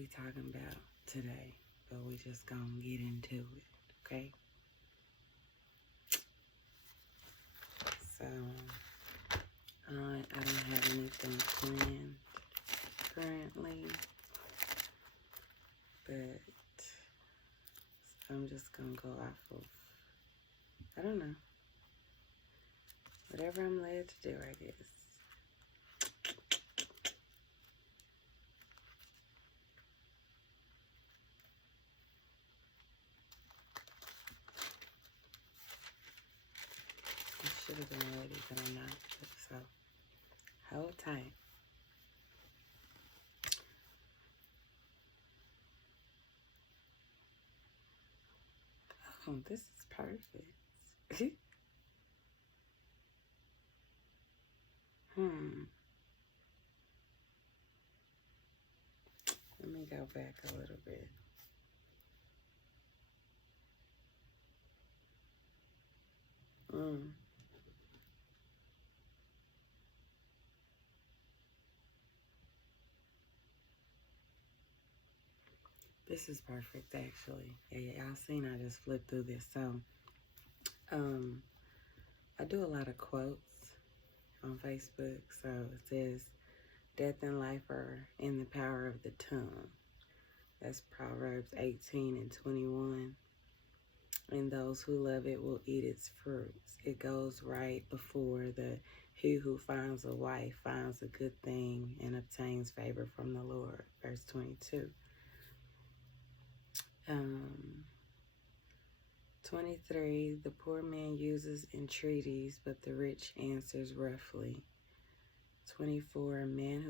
we talking about today, but we just gonna get into it, okay? So, I don't have anything planned currently, but I'm just gonna go off of, I don't know, whatever I'm led to do, I guess. I should have been ready, but I'm not, so hold tight. Oh, this is perfect. Let me go back a little bit. This is perfect, actually. Yeah, y'all seen I just flipped through this. So, I do a lot of quotes on Facebook. So it says, death and life are in the power of the tongue. That's Proverbs 18:21. And those who love it will eat its fruits. It goes right before he who finds a wife finds a good thing and obtains favor from the Lord. Verse 22. 23, the poor man uses entreaties, but the rich answers roughly. 24, a man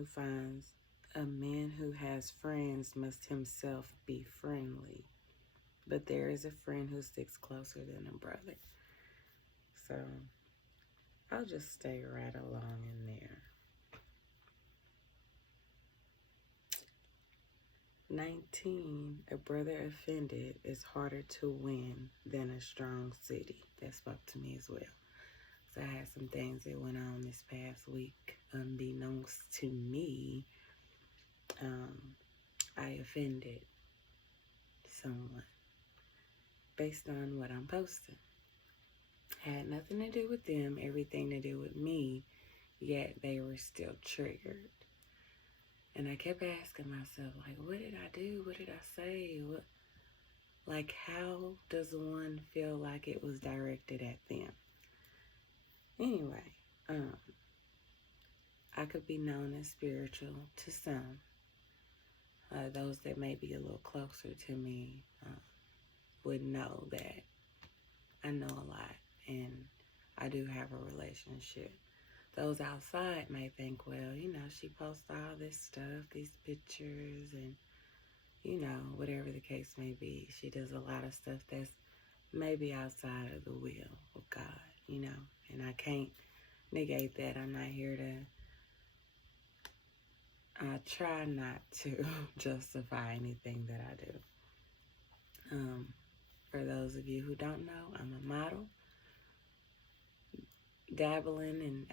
who has friends must himself be friendly, but there is a friend who sticks closer than a brother. So I'll just stay right along in there. 19, a brother offended is harder to win than a strong city. That spoke to me as well. So I had some things that went on this past week. Unbeknownst to me, I offended someone based on what I'm posting. Had nothing to do with them, everything to do with me, yet they were still triggered. And I kept asking myself, like, what did I do? What did I say? How does one feel like it was directed at them? Anyway, I could be known as spiritual to some. Those that may be a little closer to me would know that I know a lot and I do have a relationship. Those outside may think, well, she posts all this stuff, these pictures, and, whatever the case may be. She does a lot of stuff that's maybe outside of the will of God, and I can't negate that. I'm not here to, I try not to justify anything that I do. For those of you who don't know, I'm a model, dabbling in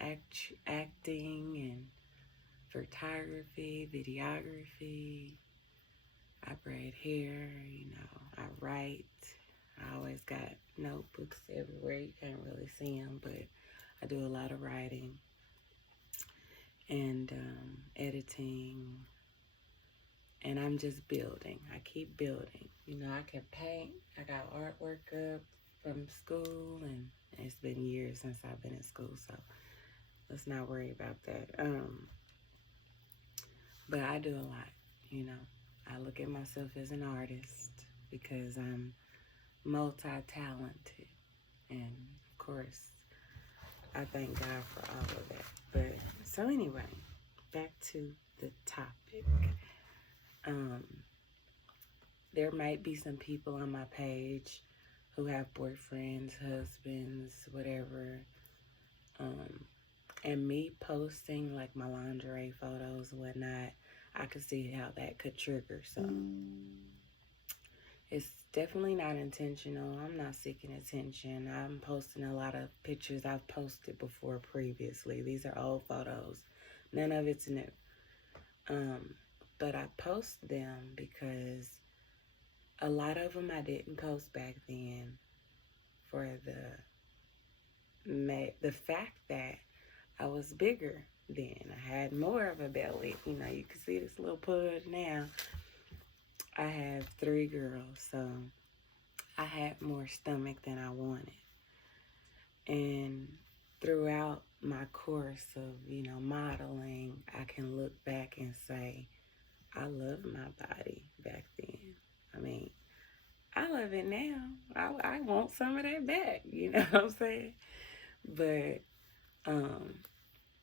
acting and photography, videography. I braid hair, I write. I always got notebooks everywhere. You can't really see them, but I do a lot of writing and editing. And I'm just building. I keep building. I can paint. I got artwork up from school, and it's been years since I've been in school, so let's not worry about that. But I do a lot, I look at myself as an artist because I'm multi-talented. And, of course, I thank God for all of that. But, so anyway, back to the topic. There might be some people on my page who have boyfriends, husbands, whatever. And me posting like my lingerie photos and whatnot, I could see how that could trigger some. It's definitely not intentional. I'm not seeking attention. I'm posting a lot of pictures I've posted before previously. These are old photos. None of it's new. But I post them because a lot of them I didn't post back then for the fact that I was bigger then. I had more of a belly. You know, you can see this little pud now. I have 3 girls, so I had more stomach than I wanted. And throughout my course of, modeling, I can look back and say, I loved my body back then. I mean, I love it now. I want some of that back, you know what I'm saying? But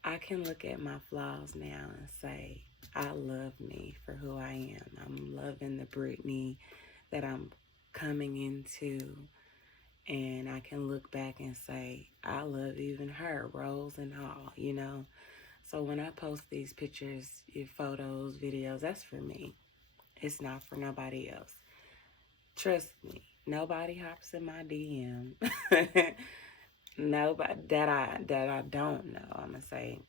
I can look at my flaws now and say, I love me for who I am. I'm loving the Brittany that I'm coming into. And I can look back and say, I love even her, rolls and all, you know. So when I post these pictures, photos, videos, that's for me. It's not for nobody else. Trust me, nobody hops in my DM. Nobody that I don't know. I'm gonna say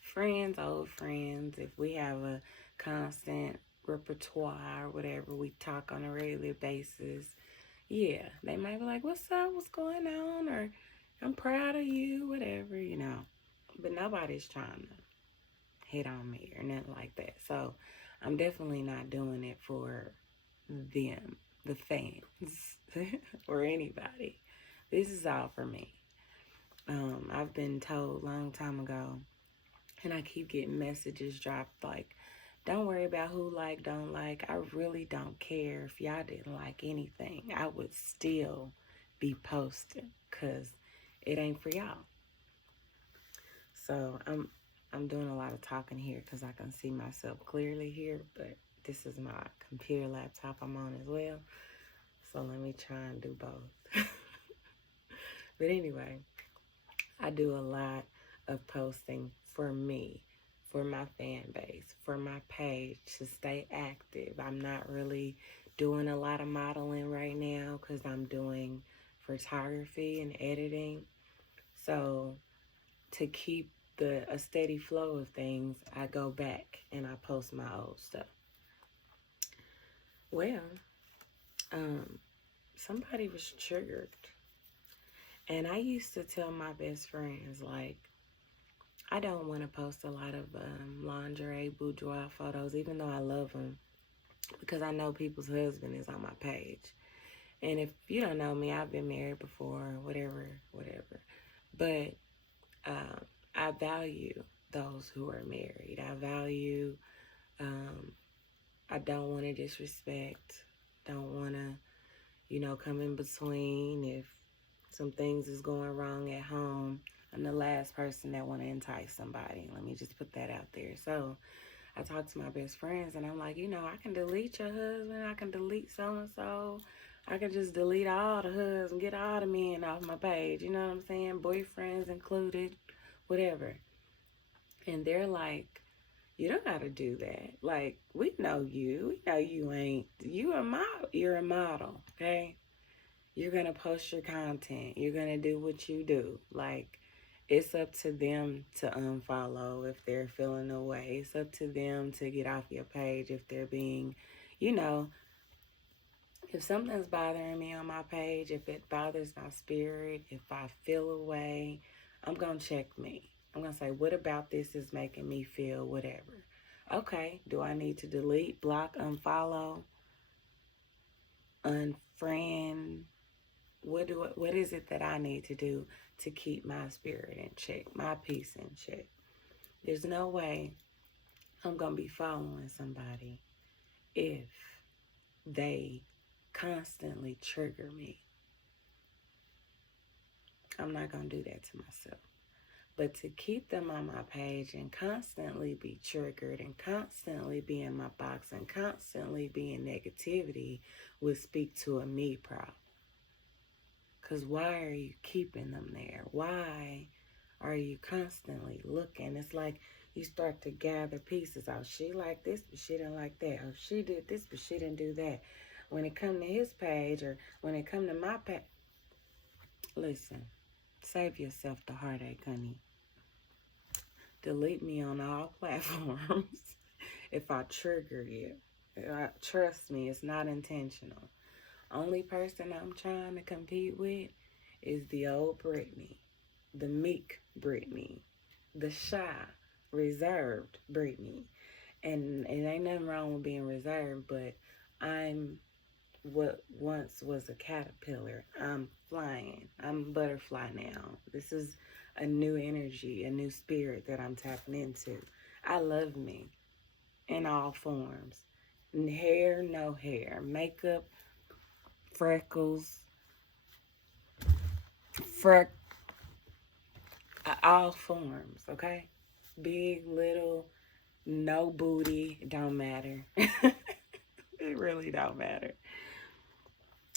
friends, old friends. If we have a constant repertoire or whatever, we talk on a regular basis. Yeah, they might be like, "What's up? What's going on?" Or "I'm proud of you," whatever, you know. But nobody's trying to hit on me or nothing like that. So I'm definitely not doing it for them, the fans, or anybody. This is all for me. I've been told a long time ago, and I keep getting messages dropped like, don't worry about who like, don't like. I really don't care if y'all didn't like anything. I would still be posting because it ain't for y'all. So I'm doing a lot of talking here because I can see myself clearly here, but this is my computer laptop I'm on as well. So let me try and do both. But anyway, I do a lot of posting for me, for my fan base, for my page to stay active. I'm not really doing a lot of modeling right now because I'm doing photography and editing. So to keep a steady flow of things, I go back and I post my old stuff. Well, somebody was triggered. And I used to tell my best friends, like, I don't want to post a lot of lingerie, boudoir photos, even though I love them, because I know people's husband is on my page. And if you don't know me, I've been married before, whatever. But I value those who are married. I value, I don't want to disrespect, don't want to, come in between if some things is going wrong at home. I'm the last person that want to entice somebody. Let me just put that out there. So I talk to my best friends and I'm like, I can delete your husband. I can delete so-and-so. I can just delete all the husbands, get all the men off my page. You know what I'm saying? Boyfriends included, whatever. And they're like, you don't got to do that. Like, we know you. We know you ain't. You're a model, okay? You're going to post your content. You're going to do what you do. Like, it's up to them to unfollow if they're feeling away. It's up to them to get off your page if they're being, if something's bothering me on my page, if it bothers my spirit, if I feel away, I'm going to check me. I'm going to say, what about this is making me feel whatever? Okay, do I need to delete, block, unfollow, unfriend? What is it that I need to do to keep my spirit in check, my peace in check? There's no way I'm going to be following somebody if they constantly trigger me. I'm not going to do that to myself. But to keep them on my page and constantly be triggered and constantly be in my box and constantly be in negativity would speak to a me problem. Because why are you keeping them there? Why are you constantly looking? It's like you start to gather pieces. Oh, she liked this, but she didn't like that. Oh, she did this, but she didn't do that. When it come to his page or when it come to my page, listen, save yourself the heartache, honey. Delete me on all platforms if I trigger you. Trust me, it's not intentional. Only person I'm trying to compete with is the old Brittany, the meek Brittany, the shy, reserved Brittany. And it ain't nothing wrong with being reserved, but I'm what once was a caterpillar. I'm flying. I'm a butterfly now. This is a new energy, a new spirit that I'm tapping into. I love me in all forms. Hair, no hair. Makeup, freckles, all forms, okay? Big, little, no booty, don't matter. It really don't matter.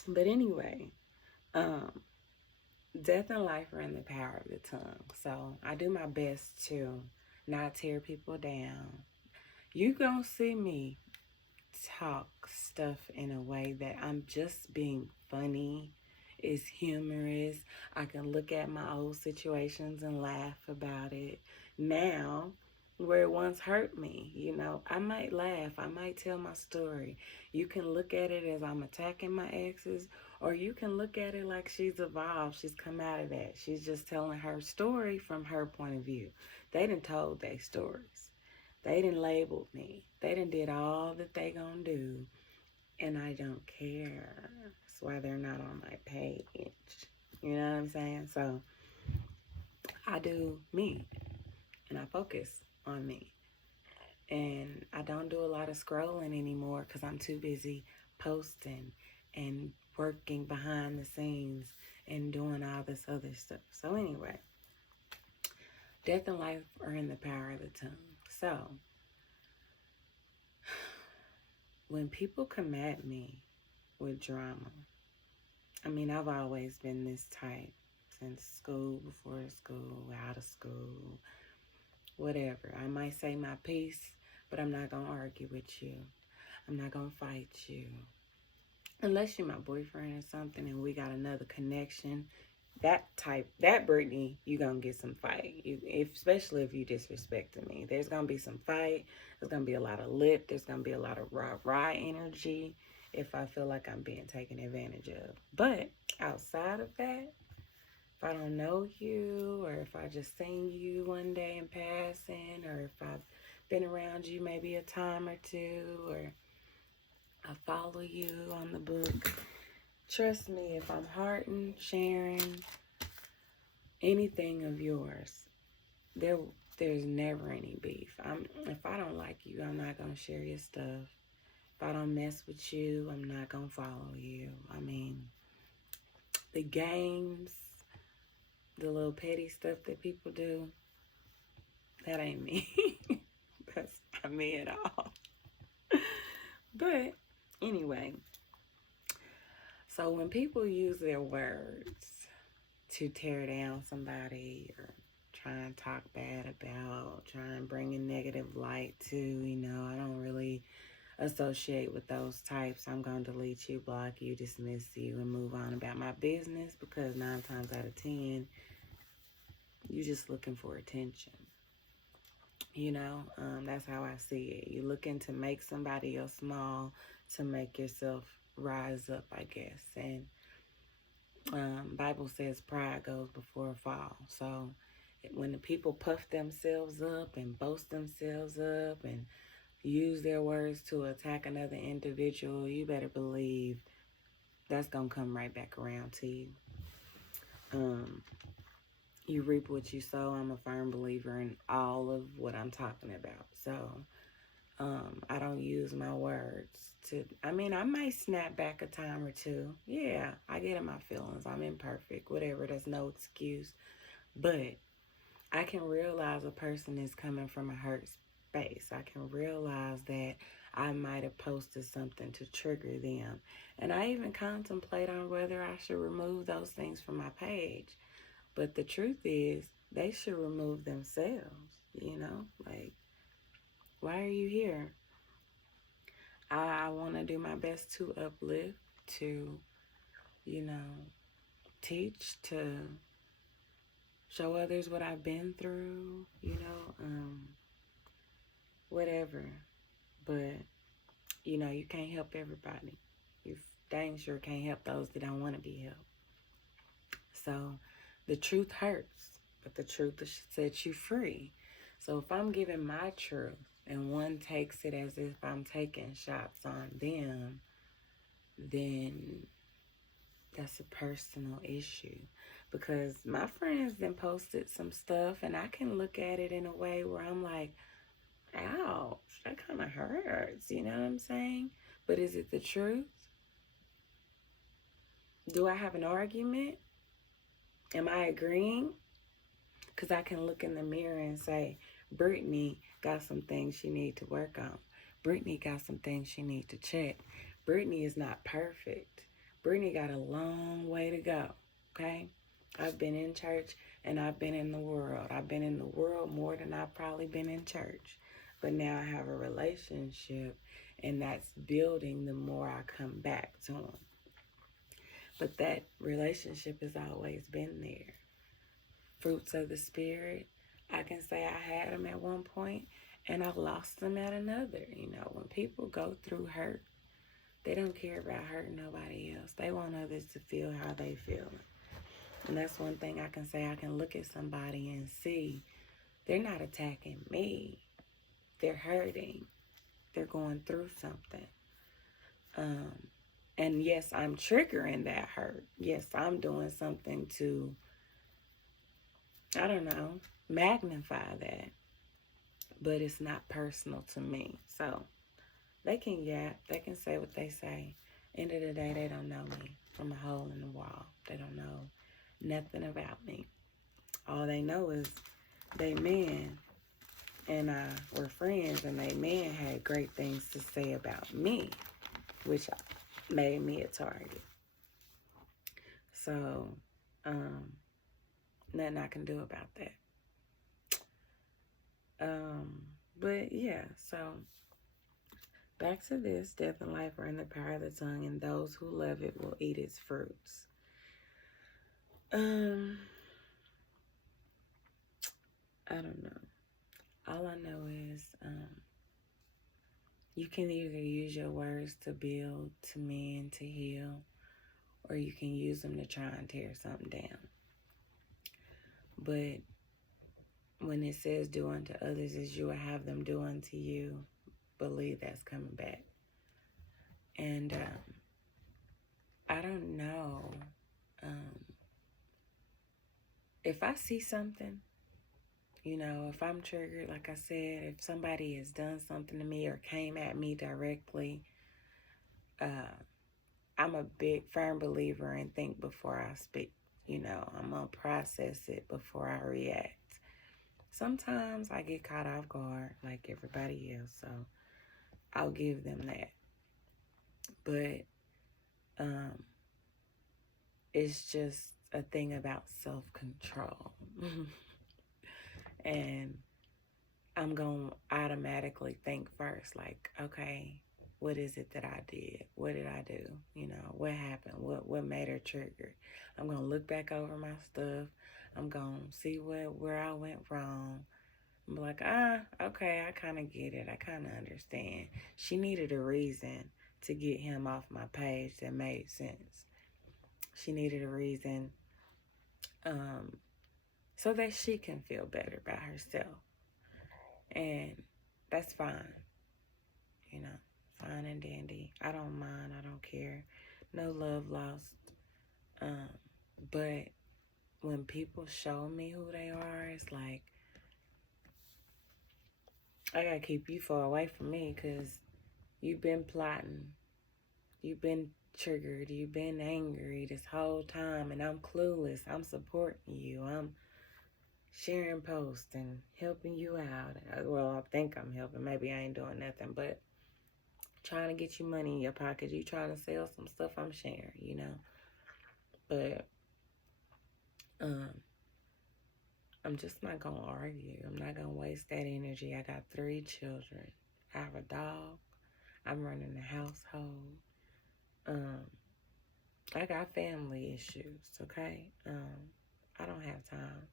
But anyway, um, death and life are in the power of the tongue. So I do my best to not tear people down. You gonna see me talk stuff in a way that I'm just being funny. It's humorous. I can look at my old situations and laugh about it. Now, where it once hurt me, I might laugh. I might tell my story. You can look at it as I'm attacking my exes, or you can look at it like she's evolved. She's come out of that. She's just telling her story from her point of view. They done told their stories. They done labeled me. They done did all that they gonna do, and I don't care. That's why they're not on my page. You know what I'm saying? So I do me, and I focus on me. And I don't do a lot of scrolling anymore because I'm too busy posting and working behind the scenes and doing all this other stuff. So anyway, death and life are in the power of the tongue. So when people come at me with drama, I mean, I've always been this type since school, before school, out of school, whatever. I might say my piece, but I'm not going to argue with you. I'm not going to fight you. Unless you're my boyfriend or something and we got another connection. That Brittany, you gonna get some fight. Especially if you disrespecting me. There's gonna be some fight. There's gonna be a lot of lip. There's gonna be a lot of rah energy if I feel like I'm being taken advantage of. But outside of that, if I don't know you, or if I just seen you one day in passing, or if I've been around you maybe a time or two, or I follow you on the book, trust me, if I'm hearting, sharing anything of yours, there's never any beef. If I don't like you, I'm not gonna share your stuff. If I don't mess with you, I'm not gonna follow you. I mean, the games, the little petty stuff that people do, that ain't me. That's not me at all. But anyway, so when people use their words to tear down somebody, or try and talk bad about, try and bring a negative light to, I don't really associate with those types. I'm going to delete you, block you, dismiss you, and move on about my business, because 9 times out of 10, you're just looking for attention. That's how I see it. You're looking to make somebody else small to make yourself rise up, I guess. And Bible says pride goes before a fall. So when the people puff themselves up and boast themselves up and use their words to attack another individual, you better believe that's going to come right back around to you. You reap what you sow. I'm a firm believer in all of what I'm talking about. So I don't use my words I might snap back a time or two. Yeah, I get in my feelings. I'm imperfect, whatever. There's no excuse. But I can realize a person is coming from a hurt space. I can realize that I might have posted something to trigger them. And I even contemplate on whether I should remove those things from my page. But the truth is, they should remove themselves, Like, why are you here? I want to do my best to uplift, to, teach, to show others what I've been through, whatever. But, you know, you can't help everybody. You dang sure can't help those that don't want to be helped. So the truth hurts, but the truth sets you free. So if I'm giving my truth and one takes it as if I'm taking shots on them, then that's a personal issue. Because my friends then posted some stuff and I can look at it in a way where I'm like, ouch, that kind of hurts. You know what I'm saying? But is it the truth? Do I have an argument? Am I agreeing? Because I can look in the mirror and say, Brittany got some things she need to work on. Brittany got some things she need to check. Brittany is not perfect. Brittany got a long way to go, okay? I've been in church and I've been in the world. I've been in the world more than I've probably been in church. But now I have a relationship and that's building the more I come back to him. But that relationship has always been there. Fruits of the Spirit, I can say I had them at one point and I lost them at another. You know, when people go through hurt, they don't care about hurting nobody else. They want others to feel how they feel. And that's one thing I can say. I can look at somebody and see they're not attacking me. They're hurting. They're going through something. And yes, I'm triggering that hurt. Yes, I'm doing something to, I don't know, magnify that. But it's not personal to me. So they can yap. They can say what they say. End of the day, they don't know me from a hole in the wall. They don't know nothing about me. All they know is they man and I were friends, and they man had great things to say about me, which made me a target. So, nothing I can do about that. But yeah, so back to this. Death and life are in the power of the tongue, and those who love it will eat its fruits. I don't know. All I know is you can either use your words to build, to mend, to heal, or you can use them to try and tear something down. But when it says do unto others as you will have them do unto you, believe that's coming back. And I don't know. If I see something, you know, if I'm triggered, like I said, if somebody has done something to me or came at me directly, I'm a big, firm believer in think before I speak. You know, I'm going to process it before I react. Sometimes I get caught off guard like everybody else, so I'll give them that. But it's just a thing about self-control. And I'm going to automatically think first, like, okay, what is it that I did? What did I do? You know, what happened? What made her trigger? I'm going to look back over my stuff. I'm going to see where I went wrong. I'm like, okay, I kind of get it. I kind of understand. She needed a reason to get him off my page that made sense. She needed a reason so that she can feel better about herself. And that's fine. You know, fine and dandy. I don't mind. I don't care. No love lost. But when people show me who they are, it's like, I gotta keep you far away from me because you've been plotting. You've been triggered. You've been angry this whole time, and I'm clueless. I'm supporting you. I'm sharing posts and helping you out. Well, I think I'm helping. Maybe I ain't doing nothing, but trying to get you money in your pocket. You trying to sell some stuff, I'm sharing, you know. But I'm just not going to argue. I'm not going to waste that energy. I got 3 children. I have a dog. I'm running the household. I got family issues, okay? I don't have time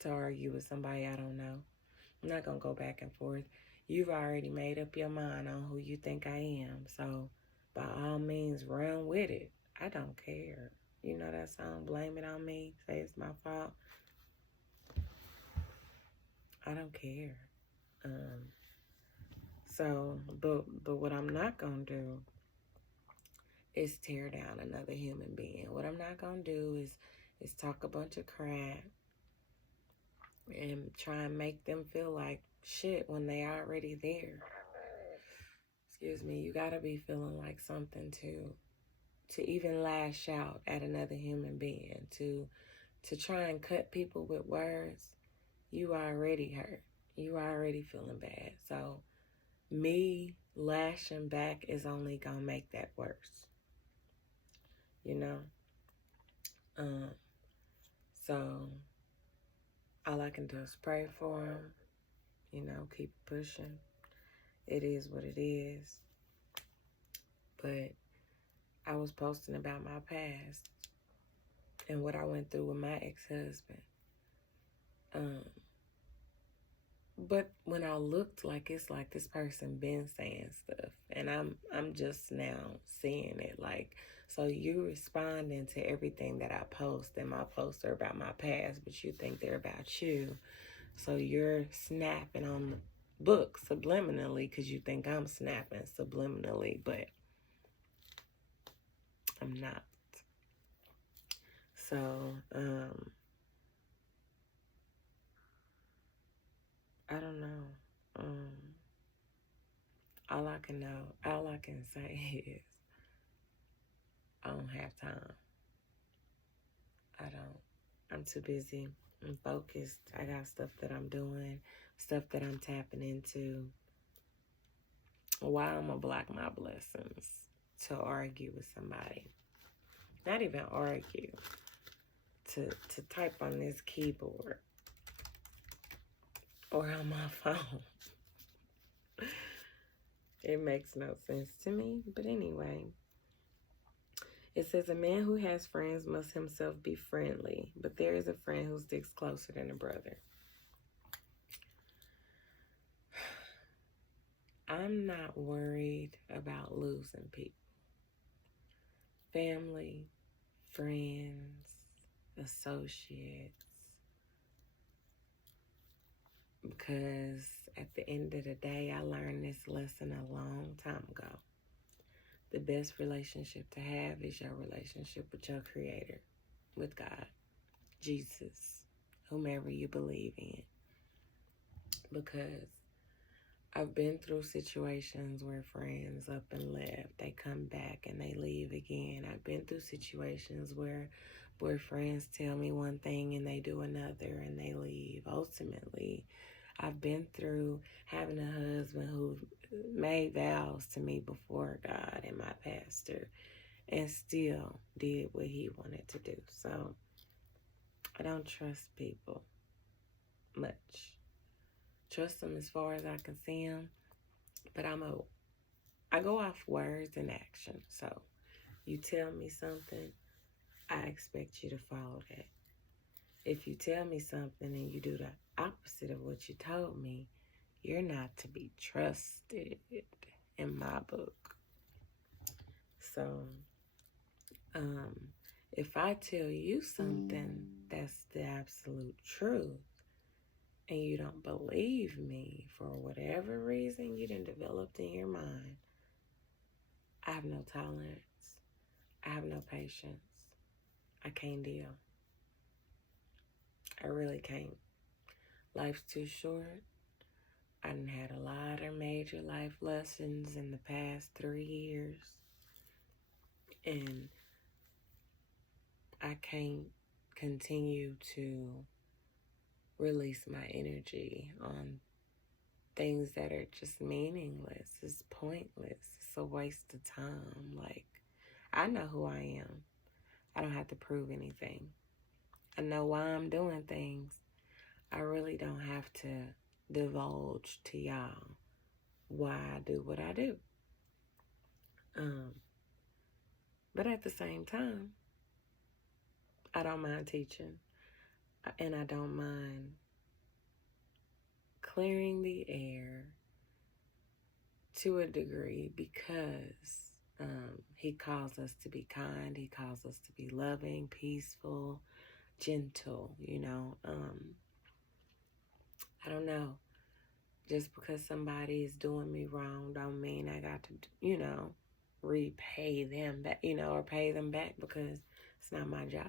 to argue with somebody I don't know. I'm not going to go back and forth. you've already made up your mind on who you think I am. So by all means, run with it. I don't care. You know that song, Blame It On Me, say it's my fault. I don't care. But what I'm not going to do is tear down another human being. What I'm not going to do is talk a bunch of crap and try and make them feel like shit when they already there. Excuse me. You got to be feeling like something to even lash out at another human being, to try and cut people with words. You already hurt. You already feeling bad. So me lashing back is only gonna make that worse. You know? So all I can do is pray for him, you know, keep pushing. It is what it is. But I was posting about my past and what I went through with my ex-husband. But when I looked, like, it's like this person been saying stuff, and I'm just now seeing it. Like, so you responding to everything that I post, and my posts are about my past, but you think they're about you. So you're snapping on the book subliminally because you think I'm snapping subliminally, but I'm not. So, I don't know. All I can say is I don't have time. I don't. I'm too busy. I'm focused. I got stuff that I'm doing, stuff that I'm tapping into. Why I'm gonna block my blessings to argue with somebody? Not even argue. To type on this keyboard or on my phone. It makes no sense to me. But anyway, it says a man who has friends must himself be friendly, but there is a friend who sticks closer than a brother. I'm not worried about losing people. Family, friends, associates. Because at the end of the day, I learned this lesson a long time ago. The best relationship to have is your relationship with your Creator, with God, Jesus, whomever you believe in. Because I've been through situations where friends up and left, they come back and they leave again. I've been through situations where boyfriends tell me one thing and they do another and they leave. Ultimately, I've been through having a husband who made vows to me before God and my pastor and still did what he wanted to do. So I don't trust people much. Trust them as far as I can see them, but I go off words and action. So you tell me something, I expect you to follow that. If you tell me something and you do the opposite of what you told me, you're not to be trusted in my book. So, if I tell you something that's the absolute truth and you don't believe me for whatever reason you done developed in your mind, I have no tolerance. I have no patience. I can't deal. I really can't. Life's too short. I done had a lot of major life lessons in the past 3 years. And I can't continue to release my energy on things that are just meaningless. It's pointless. It's a waste of time. Like, I know who I am. I don't have to prove anything. I know why I'm doing things. I really don't have to divulge to y'all why I do what I do. But at the same time, I don't mind teaching, and I don't mind clearing the air to a degree because he calls us to be kind. He calls us to be loving, peaceful, gentle, I don't know. Just because somebody is doing me wrong don't mean I got to, repay them back, or pay them back, because it's not my job.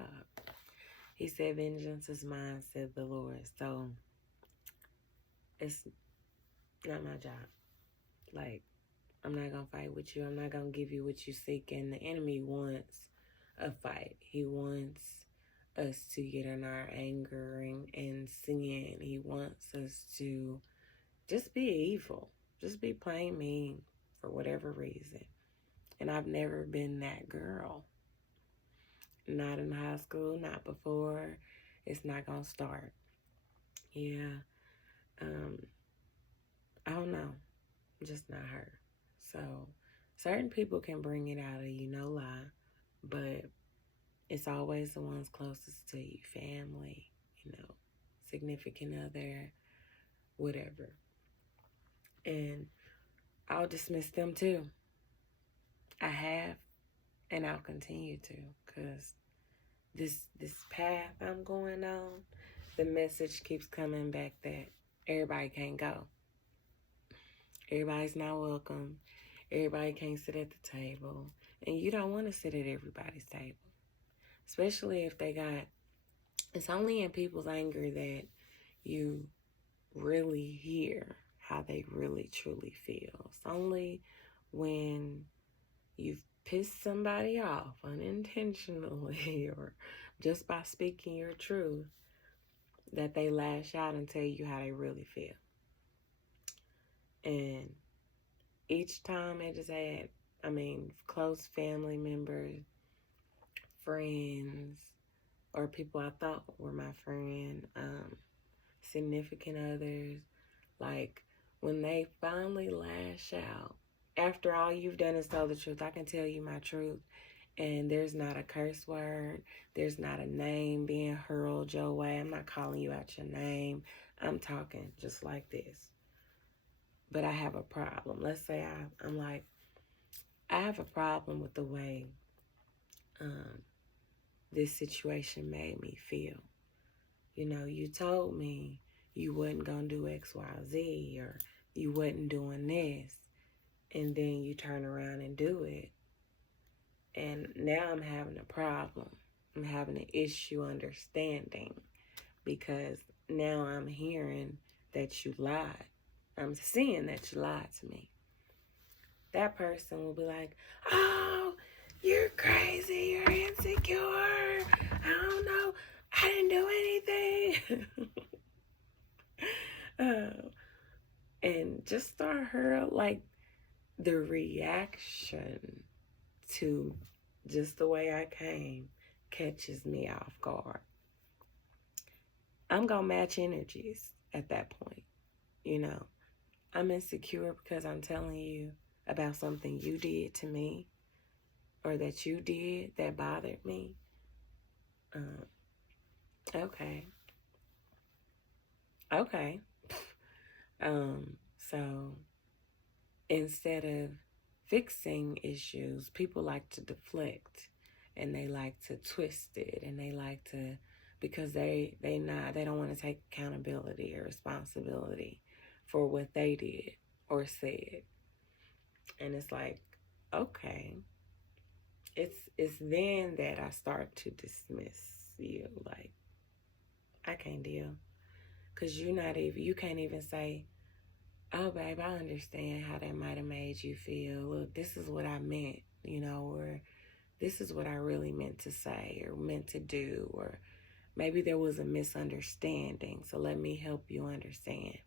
He said, vengeance is mine, said the Lord. So it's not my job. Like, I'm not going to fight with you. I'm not going to give you what you seek. And the enemy wants a fight. He wants us to get in our anger and sin. He wants us to just be evil. Just be plain mean for whatever reason. And I've never been that girl. Not in high school, not before. It's not going to start. Yeah. I don't know. I'm just not her. So certain people can bring it out of you, no lie. But it's always the ones closest to you, family, significant other, whatever. And I'll dismiss them too. I have, and I'll continue to, because this path I'm going on, the message keeps coming back that everybody can't go. Everybody's not welcome. Everybody can't sit at the table. And you don't want to sit at everybody's table. Especially if it's only in people's anger that you really hear how they really truly feel. It's only when you've pissed somebody off unintentionally or just by speaking your truth that they lash out and tell you how they really feel. And each time it is close family members, friends, or people I thought were my friend, significant others, like when they finally lash out, after all you've done is tell the truth, I can tell you my truth, and there's not a curse word, there's not a name being hurled your way. I'm not calling you out your name. I'm talking just like this. But I have a problem. Let's say I'm like, I have a problem with the way this situation made me feel. You told me you wasn't going to do X, Y, Z, or you wasn't doing this, and then you turn around and do it. And now I'm having a problem. I'm having an issue understanding, because now I'm hearing that you lied. I'm seeing that you lied to me. That person will be like, oh, you're crazy, you're insecure, I don't know, I didn't do anything. And just start her, like, the reaction to just the way I came catches me off guard. I'm going to match energies at that point. I'm insecure because I'm telling you about something you did to me or that you did that bothered me. Okay. So instead of fixing issues, people like to deflect, and they like to twist it, and they like to, because they don't want to take accountability or responsibility for what they did or said. And it's like, okay, it's then that I start to dismiss you. Like, I can't deal, because you can't even say, oh, babe, I understand how that might have made you feel. Look, this is what I meant, or this is what I really meant to say or meant to do, or maybe there was a misunderstanding, so let me help you understand.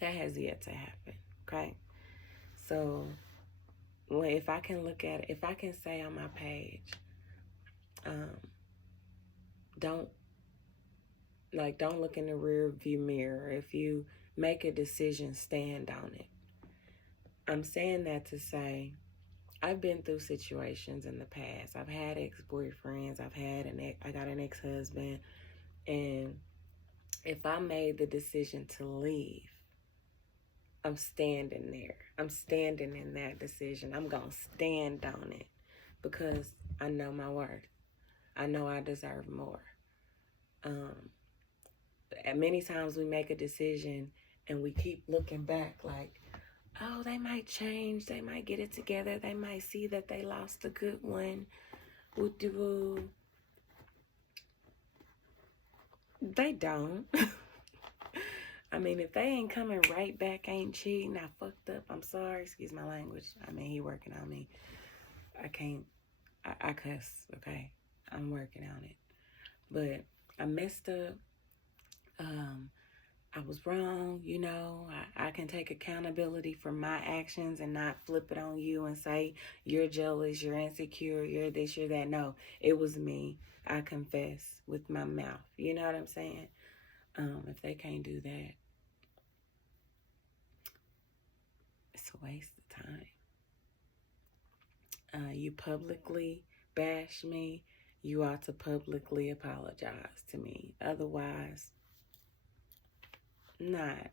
That has yet to happen, okay? So if I can say on my page, don't look in the rear view mirror. If you make a decision, stand on it. I'm saying that to say, I've been through situations in the past. I've had ex-boyfriends. I got an ex-husband. And if I made the decision to leave, I'm standing there. I'm standing in that decision. I'm going to stand on it because I know my worth. I know I deserve more. And many times we make a decision and we keep looking back like, oh, they might change. They might get it together. They might see that they lost a good one. Woo-de-woo. They don't. I mean, if they ain't coming right back, ain't cheating, I fucked up, I'm sorry, excuse my language. I mean, he working on me. I cuss, okay? I'm working on it. But I messed up. I was wrong, you know. I can take accountability for my actions and not flip it on you and say, you're jealous, you're insecure, you're this, you're that. No, it was me. I confess with my mouth. You know what I'm saying? If they can't do that, it's a waste of time. You publicly bash me, you ought to publicly apologize to me. Otherwise, not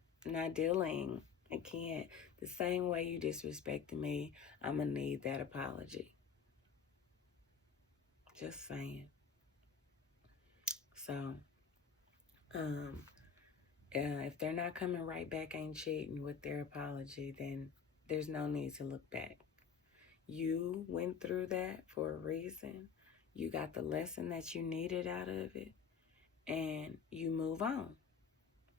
dealing. I can't. The same way you disrespected me, I'm gonna need that apology. Just saying. So, if they're not coming right back, ain't cheating with their apology, then there's no need to look back. You went through that for a reason. You got the lesson that you needed out of it, and you move on.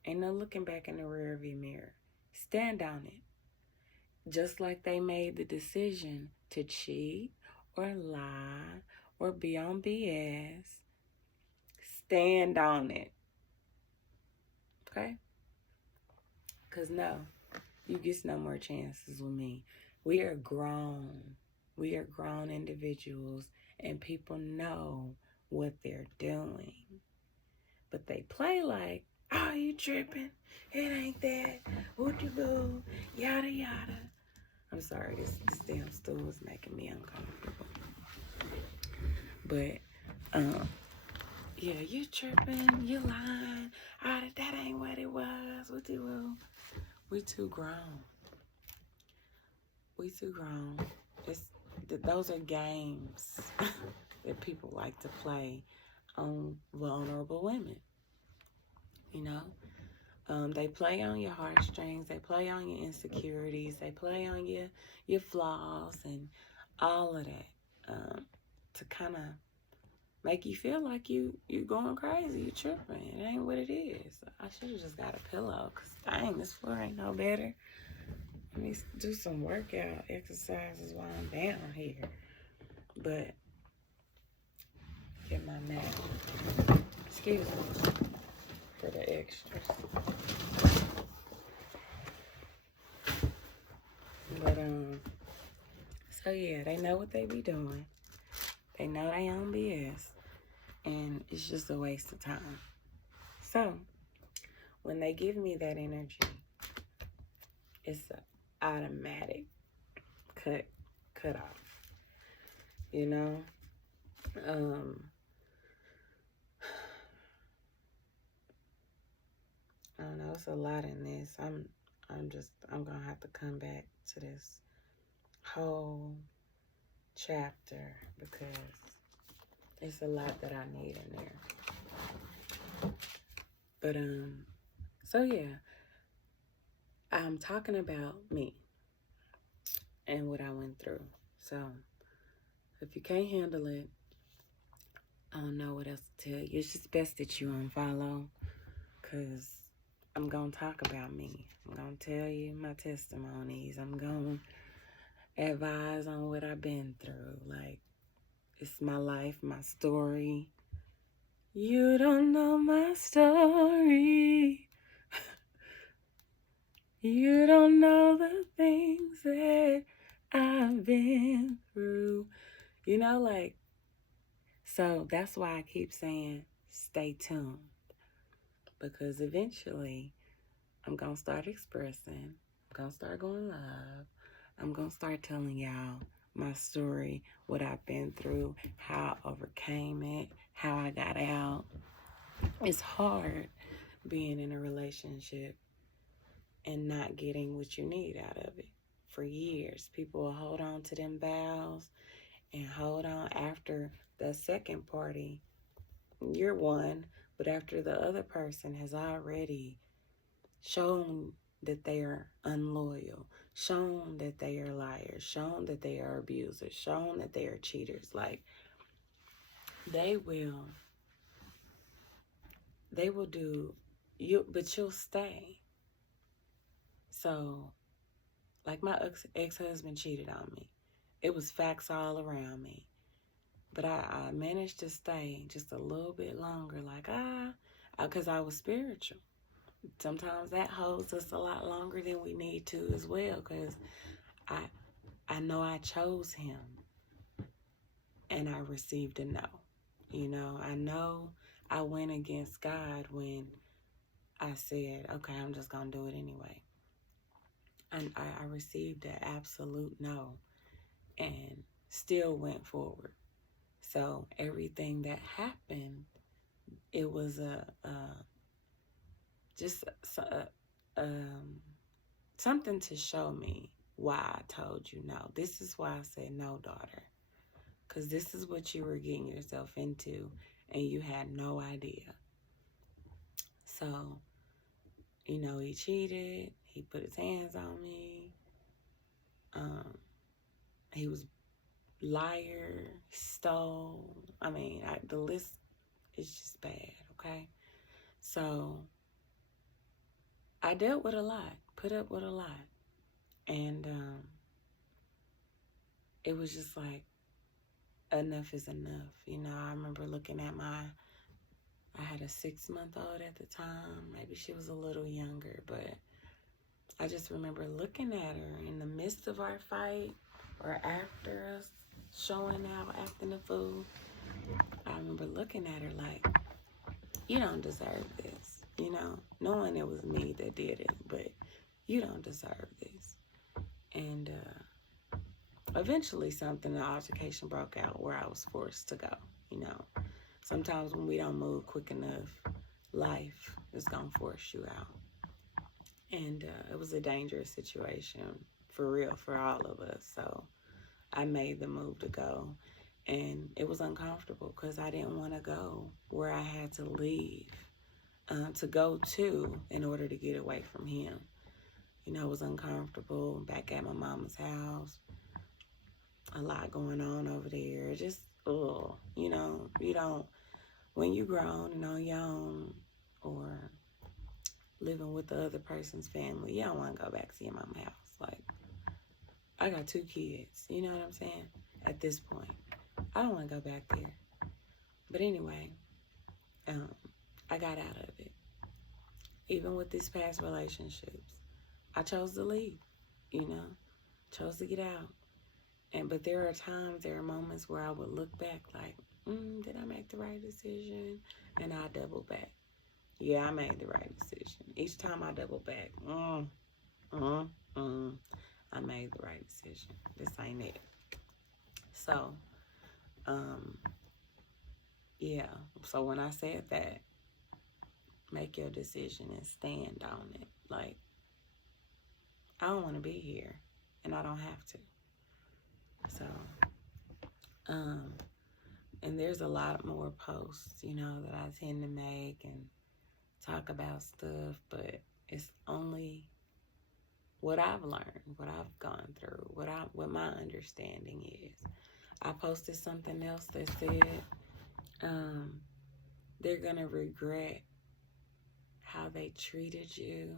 Ain't no looking back in the rearview mirror. Stand on it. Just like they made the decision to cheat or lie or be on BS, stand on it. Okay? Because no, you get no more chances with me. We are grown. We are grown individuals, and people know what they're doing. But they play like, oh, you tripping? It ain't that. Woo-de-boo. Yada, yada. I'm sorry, this damn stool is making me uncomfortable. But, yeah, you tripping, you lying. Oh, that ain't what it was. Woo-de-boo. We too grown. We too grown. Those are games that people like to play on vulnerable women. You know, they play on your heartstrings, they play on your insecurities, they play on your flaws and all of that, to kind of make you feel like you going crazy, you tripping. It ain't what it is. I should have just got a pillow, because dang, this floor ain't no better. Let me do some workout exercises while I'm down here. But get my mat. Excuse me for the extras. But so yeah, they know what they be doing. They know they on BS, and it's just a waste of time. So when they give me that energy, it's an automatic cut off. You know, I don't know. It's a lot in this. I'm gonna have to come back to this whole chapter because it's a lot that I need in there. But so yeah, I'm talking about me and what I went through. So if you can't handle it, I don't know what else to tell you. It's just best that you unfollow, because I'm going to talk about me. I'm going to tell you my testimonies. I'm going to advise on what I've been through. Like, it's my life, my story. You don't know my story. You don't know the things that I've been through. You know, like, so that's why I keep saying stay tuned. Because eventually I'm going to start expressing. I'm going to start going live. I'm going to start telling y'all my story, what I've been through, how I overcame it, how I got out. It's hard being in a relationship and not getting what you need out of it for years. People will hold on to them vows and hold on after the second party. You're one, but after the other person has already shown that they are unloyal, shown that they are liars, shown that they are abusers, shown that they are cheaters, like they will do you, but you'll stay. So, like my ex-husband cheated on me. It was facts all around me. But I managed to stay just a little bit longer, like, because I was spiritual. Sometimes that holds us a lot longer than we need to as well, because I know I chose him and I received a no. You know, I know I went against God when I said, okay, I'm just going to do it anyway. And I received an absolute no and still went forward. So everything that happened, it was something to show me why I told you no. This is why I said no, daughter. Because this is what you were getting yourself into and you had no idea. So, you know, he cheated. He put his hands on me. He was liar, stole. I mean, the list is just bad, okay? So, I dealt with a lot, put up with a lot. And it was just like, enough is enough. You know, I remember looking at I had a 6-month-old at the time. Maybe she was a little younger, but I just remember looking at her in the midst of our fight or after us showing out, acting a fool. I remember looking at her like, you don't deserve this, you know, knowing it was me that did it, but you don't deserve this. And eventually an altercation broke out where I was forced to go, you know. Sometimes when we don't move quick enough, life is going to force you out. And it was a dangerous situation, for real, for all of us. So I made the move to go. And it was uncomfortable because I didn't want to go where I had to leave to go to in order to get away from him. You know, it was uncomfortable back at my mama's house. A lot going on over there. Just, you know, you don't, when you grown and on your own or living with the other person's family, you don't want to go back to your mama's house. Like, I got 2 kids, you know what I'm saying? At this point, I don't want to go back there. But anyway, I got out of it. Even with these past relationships, I chose to leave, you know, chose to get out. But there are moments where I would look back like, did I make the right decision? And I double back. Yeah, I made the right decision. Each time I double back, I made the right decision. This ain't it. So, yeah. So when I said that, make your decision and stand on it. Like, I don't want to be here, and I don't have to. So, and there's a lot more posts, you know, that I tend to make and talk about stuff, but it's only what I've learned, what I've gone through, what my understanding is. I posted something else that said they're gonna regret how they treated you,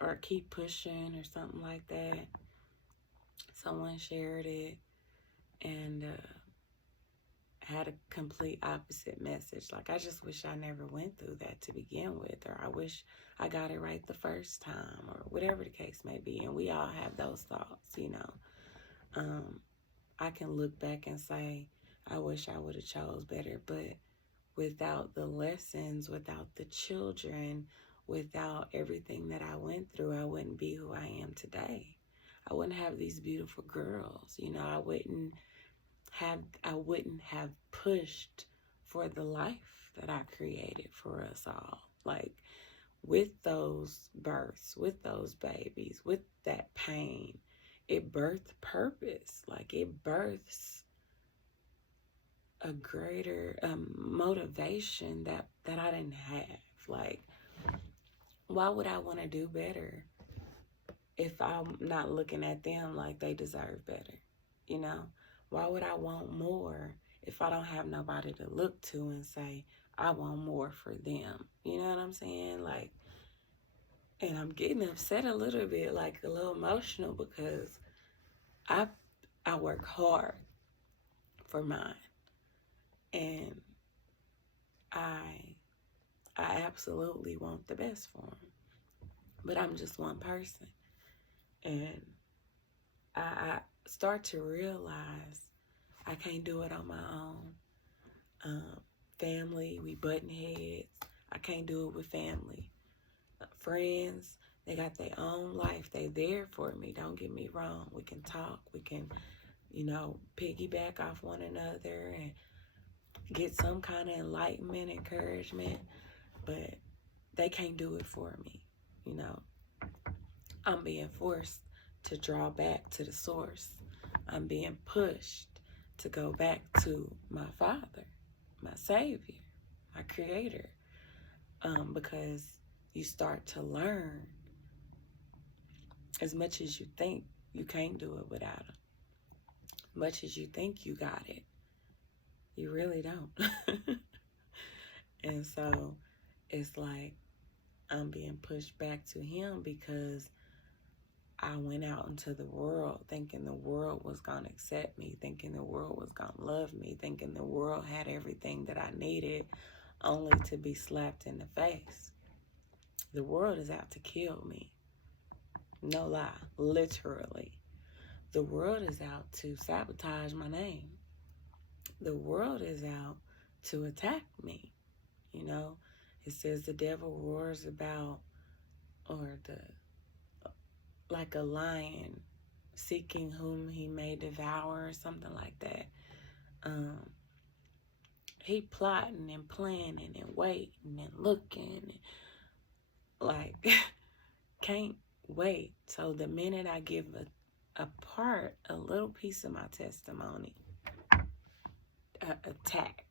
or keep pushing or something like that. Someone shared it and had a complete opposite message. Like, I just wish I never went through that to begin with, or I wish I got it right the first time, or whatever the case may be. And we all have those thoughts, you know. I can look back and say, I wish I would have chose better, but without the lessons, without the children, without everything that I went through, I wouldn't be who I am today. I wouldn't have these beautiful girls, you know. I wouldn't have pushed for the life that I created for us all. Like, with those births, with those babies, with that pain, it births purpose. Like, it births a greater motivation that I didn't have. Like, why would I want to do better if I'm not looking at them like they deserve better? You know, why would I want more if I don't have nobody to look to and say, I want more for them? You know what I'm saying? Like, and I'm getting upset a little bit, like a little emotional, because I work hard for mine, and I absolutely want the best for them. But I'm just one person, and I start to realize I can't do it on my own. Family, we button heads. I can't do it with family. Friends, they got their own life. They there for me. Don't get me wrong. We can talk. We can, piggyback off one another and get some kind of enlightenment, encouragement. But they can't do it for me. I'm being forced to draw back to the source. I'm being pushed to go back to my Father, my Savior, my Creator, because you start to learn, as much as you think you can't do it without Him, much as you think you got it, you really don't. And so it's like I'm being pushed back to Him because I went out into the world thinking the world was going to accept me, thinking the world was going to love me, thinking the world had everything that I needed, only to be slapped in the face. The world is out to kill me. No lie, literally. The world is out to sabotage my name. The world is out to attack me. It says the devil roars about, like a lion seeking whom he may devour, or something like that. He plotting and planning and waiting and looking, like can't wait. So the minute I give a little piece of my testimony, attack,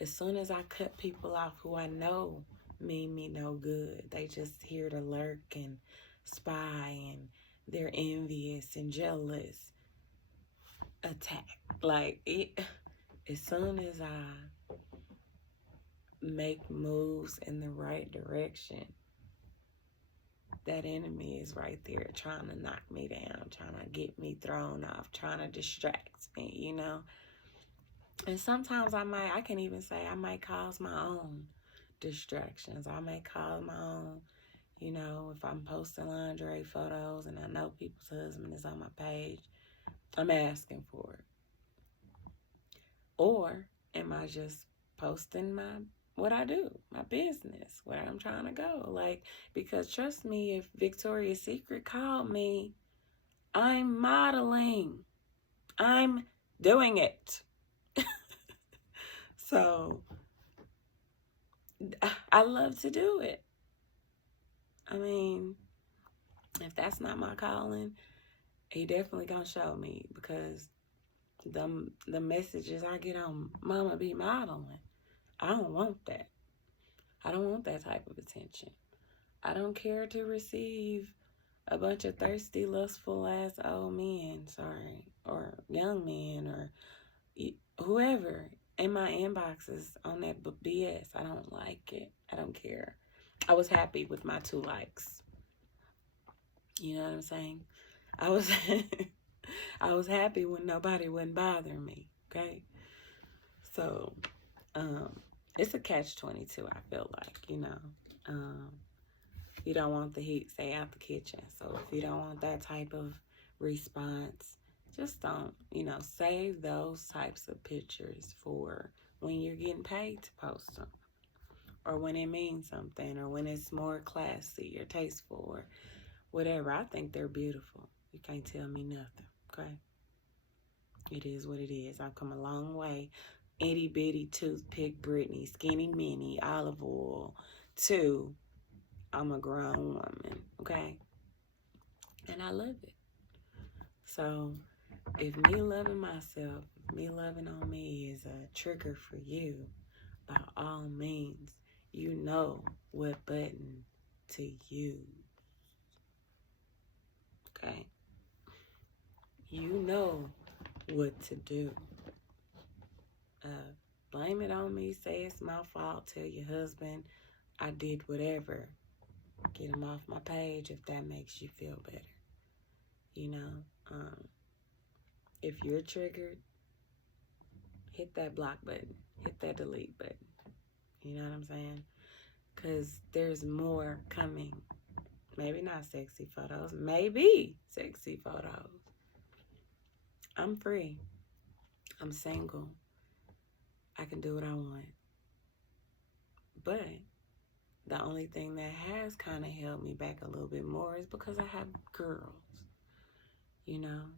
as soon as I cut people off who I know mean me no good, they just here to lurk and spy, and they're envious and jealous, attack. Like, as soon as I make moves in the right direction, that enemy is right there trying to knock me down, trying to get me thrown off, trying to distract me, And sometimes I can even say I might cause my own distractions. I may cause my own, if I'm posting lingerie photos and I know people's husband is on my page, I'm asking for it. Or am I just posting what I do, my business, where I'm trying to go? Like, because trust me, if Victoria's Secret called me, I'm modeling. I'm doing it. So I love to do it. I mean, if that's not my calling, He definitely gonna show me, because the messages I get on Mama Be Modeling, I don't want that. I don't want that type of attention. I don't care to receive a bunch of thirsty, lustful ass old men, or young men, or whoever in my inboxes on that BS. I don't like it. I don't care. I was happy with my 2 likes. You know what I'm saying? I was happy when nobody wouldn't bother me. Okay. So, it's a catch-22. I feel like, you don't want the heat, stay out the kitchen. So if you don't want that type of response, just don't, save those types of pictures for when you're getting paid to post them, or when it means something, or when it's more classy or tasteful, or whatever. I think they're beautiful. You can't tell me nothing, okay? It is what it is. I've come a long way itty bitty toothpick Brittany, skinny mini, olive oil, to I'm a grown woman, okay? And I love it. So if me loving myself, me loving on me is a trigger for you, by all means, you know what button to use. Okay? You know what to do. Blame it on me, say it's my fault, tell your husband I did whatever. Get him off my page if that makes you feel better. You know, if you're triggered, hit that block button, hit that delete button. You know what I'm saying? Because there's more coming. Maybe not sexy photos, maybe sexy photos. I'm free. I'm single. I can do what I want. But the only thing that has kind of held me back a little bit more is because I have girls. You know,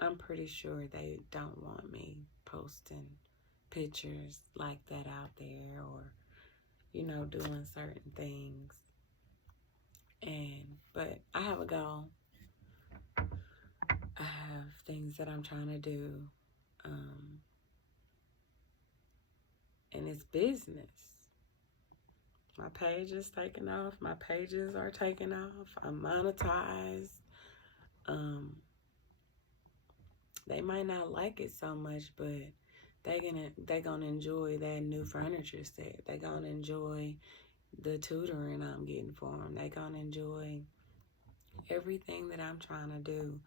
I'm pretty sure they don't want me posting pictures like that out there, or, you know, doing certain things. But I have a goal. I have things that I'm trying to do. And it's business. My page is taking off. My pages are taking off. I'm monetized. They might not like it so much, but they gonna enjoy that new furniture set. They gonna enjoy the tutoring I'm getting for them. They gonna enjoy everything that I'm trying to do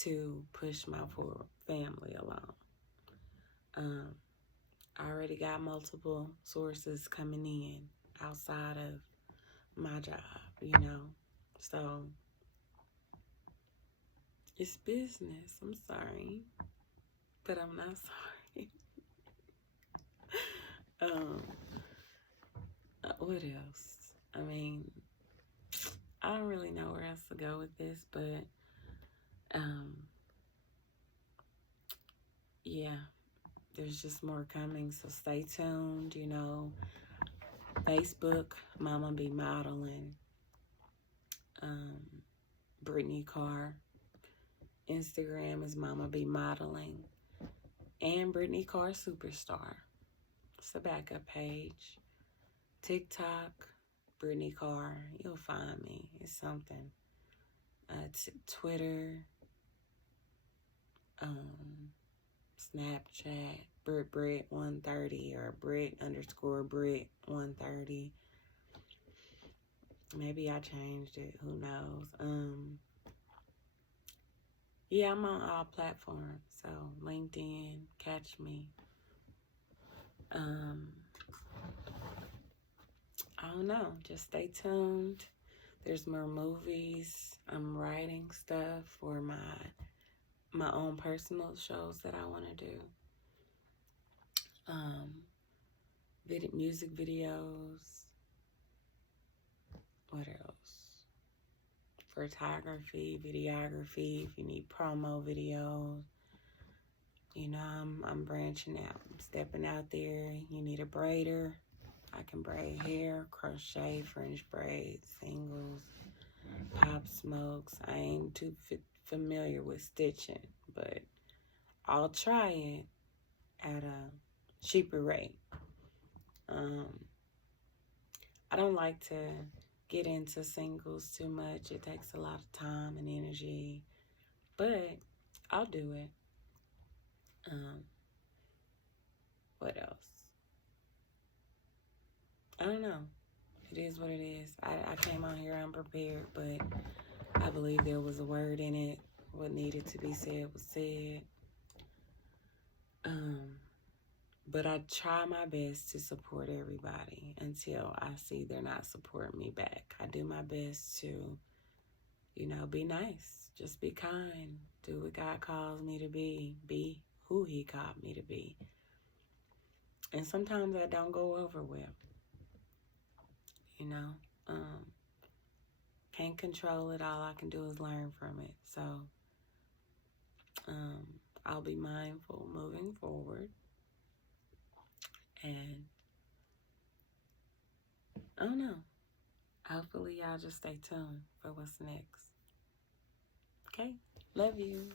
to push my family along. I already got multiple sources coming in outside of my job, you know. So it's business. I'm sorry, but I'm not sorry. What else? I mean, I don't really know where else to go with this, but yeah, there's just more coming, so stay tuned. You know, Facebook, Mama Be Modeling, Brittany Carr. Instagram is Mama Be Modeling, and Brittany Carr Superstar. It's a backup page. TikTok, Brittany Carr. You'll find me. It's something. Twitter, Snapchat, Brit130 or Brit_Brit130. Maybe I changed it. Who knows? Yeah, I'm on all platforms. So LinkedIn, catch me. I don't know. Just stay tuned. There's more movies. I'm writing stuff for my own personal shows that I want to do. Music videos. What else? Photography, videography. If you need promo videos, you know, I'm branching out. I'm stepping out there. You need a braider, I can braid hair, crochet, French braids, singles, pop smokes. I ain't too familiar with stitching, but I'll try it at a cheaper rate. I don't like to get into singles too much. It takes a lot of time and energy, but I'll do it. What else? I don't know. It is what it is. I came on here unprepared, but I believe there was a word in it. What needed to be said was said. But I try my best to support everybody until I see they're not supporting me back. I do my best to, you know, be nice. Just be kind. Do what God calls me to be. Be who He called me to be. And sometimes I don't go over well. You know, can't control it. All I can do is learn from it. So I'll be mindful moving forward. And I don't know. Hopefully y'all just stay tuned for what's next. Okay? Love you.